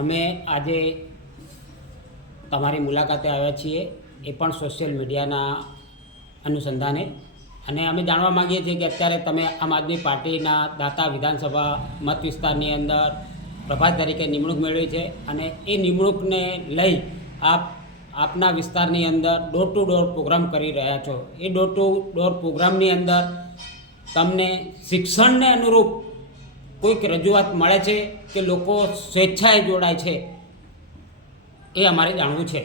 અમે આજે તમારી મુલાકાતે આવ્યા છીએ, એ પણ સોશિયલ મીડિયાના અનુસંધાને, અને અમે જાણવા માગીએ છીએ કે અત્યારે તમે આમ આદમી પાર્ટીના દાતા વિધાનસભા મત વિસ્તારની અંદર પ્રભારી તરીકે નિમણૂક મેળવી છે, અને એ નિમણૂકને લઈ આપના વિસ્તારની અંદર ડોર ટુ ડોર પ્રોગ્રામ કરી રહ્યા છો. એ ડોર ટુ ડોર પ્રોગ્રામની અંદર તમને શિક્ષણને અનુરૂપ કોઈક રજૂઆત મળે છે કે લોકો સ્વેચ્છાએ જોડાય છે, એ અમારે જાણવું છે.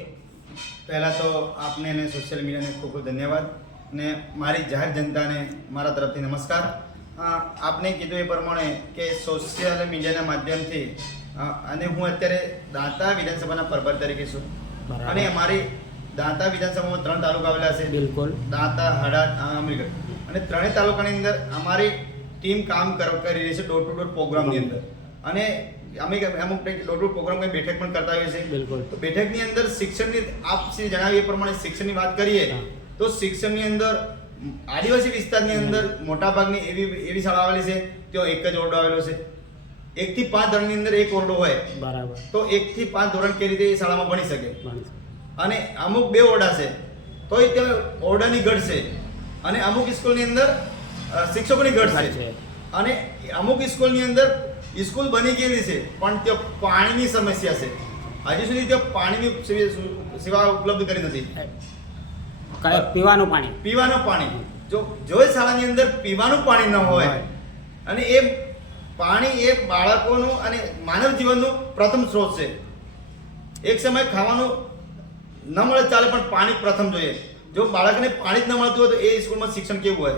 પહેલાં તો આપને અને સોશિયલ મીડિયાને ખૂબ ખૂબ ધન્યવાદ, ને મારી જાહેર જનતાને મારા તરફથી નમસ્કાર. આપને કીધું એ પ્રમાણે કે સોશિયલ મીડિયાના માધ્યમથી અને હું અત્યારે દાંતા વિધાનસભાના પ્રભારી તરીકે છું, અને અમારી દાંતા વિધાનસભામાં 3 તાલુકા આવેલા છે. બિલકુલ. દાંતા, હડાદ, અમીરગઢ, અને 3 તાલુકાની અંદર અમારી ટીમ કામ કરી રહી છે ડોર ટુ ડોર પ્રોગ્રામની અંદર. અને અમે અમુક ડોર ટુ પ્રોગ્રામ બેઠક પણ કરતા હોઈએ છીએ. બિલકુલ. તો બેઠકની અંદર શિક્ષણની આપને જણાવ્યું એ પ્રમાણે શિક્ષણની વાત કરીએ તો શિક્ષણની અંદર આદિવાસી વિસ્તારની અંદર મોટાભાગની એવી શાળા આવેલી છે, ત્યાં એક જ ઓરડો આવેલો છે. 1 થી 5 ધોરણની અંદર એક ઓરડો હોય, બરાબર. તો 1 થી 5 ધોરણ કેવી રીતે એ શાળામાં ભણી શકે. અને અમુક 2 ઓરડા છે તોય ત્યાં ઓરડાની ઘટ છે, અને અમુક સ્કૂલની અંદર શિક્ષકોની ઘટ છે, અને અમુક સ્કૂલની અંદર સ્કૂલ બની ગયેલી છે પણ ત્યાં પાણીની સમસ્યા છે. હજી સુધી ત્યાં પાણીની સેવા ઉપલબ્ધ કરી નથી. પીવાનું પાણી જો એ શાળાની અંદર પીવાનું પાણી ન હોય, અને એ પાણી એ બાળકોનું અને માનવ જીવનનું પ્રથમ સ્ત્રોત છે. એક સમય ખાવાનું ન મળે ચાલે, પણ પાણી પ્રથમ જોઈએ. જો બાળકને પાણી જ ન મળતું હોય તો એ સ્કૂલમાં શિક્ષણ કેવું હોય.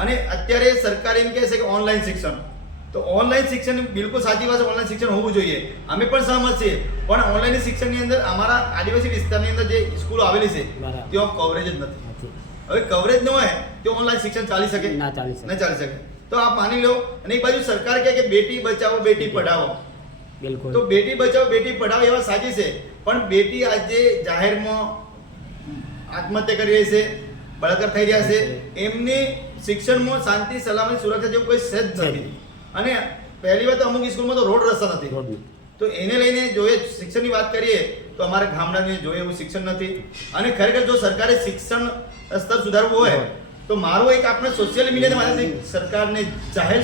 અને અત્યારે સરકાર એમ કહે છે કે ઓનલાઈન શિક્ષણ, તો ઓનલાઈન શિક્ષણ બિલકુલ સાચી વાત છે, ઓનલાઈન શિક્ષણ હોવું જોઈએ, અમે પણ સહમત છીએ. પણ ઓનલાઈન શિક્ષણની અંદર અમારા આદિવાસી વિસ્તારની અંદર જે સ્કૂલો આવેલી છે ત્યાં કવરેજ જ નથી. હવે કવરેજ ન હોય તો ઓનલાઈન શિક્ષણ ચાલી શકે? ના ચાલી શકે. તો આપ માની લો. અને એક બાજુ સરકાર કહે કે બેટી બચાવો બેટી પઢાવો. બિલકુલ. તો બેટી બચાવો બેટી પઢાવો એ વાત સાચી છે, પણ બેટી આજે જાહેરમાં આત્મહત્યા કરી રહી છે, બળાત્કાર થઈ રહ્યા છે, એમની શિક્ષણમાં શાંતિ, સલામતી, સુરક્ષા જેવું કોઈ સહેજ નથી. અને પહેલી વાત તો અમુક સ્કૂલમાં તો રોડ રસ્તા નથી. તો એને લઈને જોઈએ શિક્ષણની વાત કરીએ તો અમારા ગામડાની જોઈએ એવું શિક્ષણ નથી. અને ખરેખર જો સરકારે શિક્ષણ સ્તર સુધારવું હોય તો મારું એક આપણે સોશિયલ મીડિયાના માધ્યમથી સરકારને જાહેર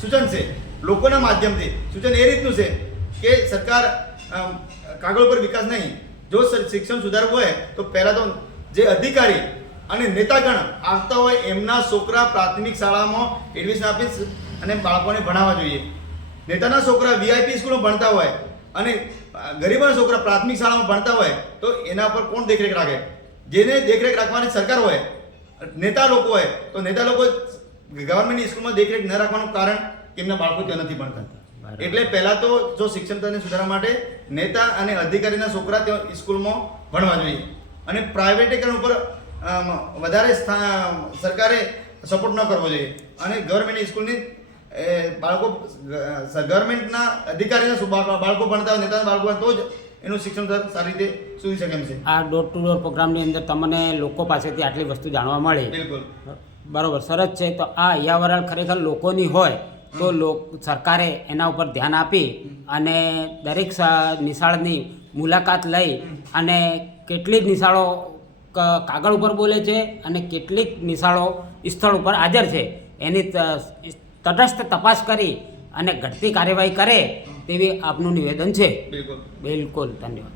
સૂચન છે, લોકોના માધ્યમથી સૂચન એ રીતનું છે કે સરકાર કાગળ ઉપર વિકાસ નહીં, જો શિક્ષણ સુધારવું હોય તો પહેલાં તો જે અધિકારી અને નેતાગણ આવતા હોય એમના છોકરા પ્રાથમિક શાળામાં એડમિશન આપી અને બાળકોને ભણાવવા જોઈએ. નેતાના છોકરા VIP સ્કૂલમાં ભણતા હોય અને ગરીબના છોકરા પ્રાથમિક શાળામાં ભણતા હોય તો એના પર કોણ દેખરેખ રાખે? જેને દેખરેખ રાખવાની સરકાર હોય, નેતા લોકો હોય, તો નેતા લોકો ગવર્મેન્ટની સ્કૂલમાં દેખરેખ ન રાખવાનું કારણ કે એમના બાળકો ત્યાં નથી ભણતા. એટલે પહેલાં તો જો શિક્ષણ તંત્રને સુધારવા માટે નેતા અને અધિકારીના છોકરા ત્યાં સ્કૂલમાં ભણવા જોઈએ. અને પ્રાઇવેટીકરણ ઉપર વધારે સરકારે સપોર્ટ ન કરવો જોઈએ. અને ગવર્મેન્ટ સ્કૂલની બાળકો ગવર્મેન્ટના અધિકારીના બાળકો ભણતા હોય, નેતાના બાળકો તો જ એનું શિક્ષણ સારી રીતે સુધી શકે એમ છે. આ ડોર ટુ ડોર પ્રોગ્રામની અંદર તમને લોકો પાસેથી આટલી વસ્તુ જાણવા મળી. બિલકુલ બરાબર, સરસ છે. તો આ યાવરણ ખરેખર લોકોની હોય તો સરકારે એના ઉપર ધ્યાન આપી અને દરેક નિશાળની મુલાકાત લઈ, અને કેટલીક નિશાળો કાગળ ઉપર બોલે છે અને કેટલીક નિશાળો સ્થળ ઉપર હાજર છે, એની તટસ્થ તપાસ કરી અને ઘટતી કાર્યવાહી કરે તેવી આપનું નિવેદન છે. બિલકુલ. બિલકુલ. ધન્યવાદ.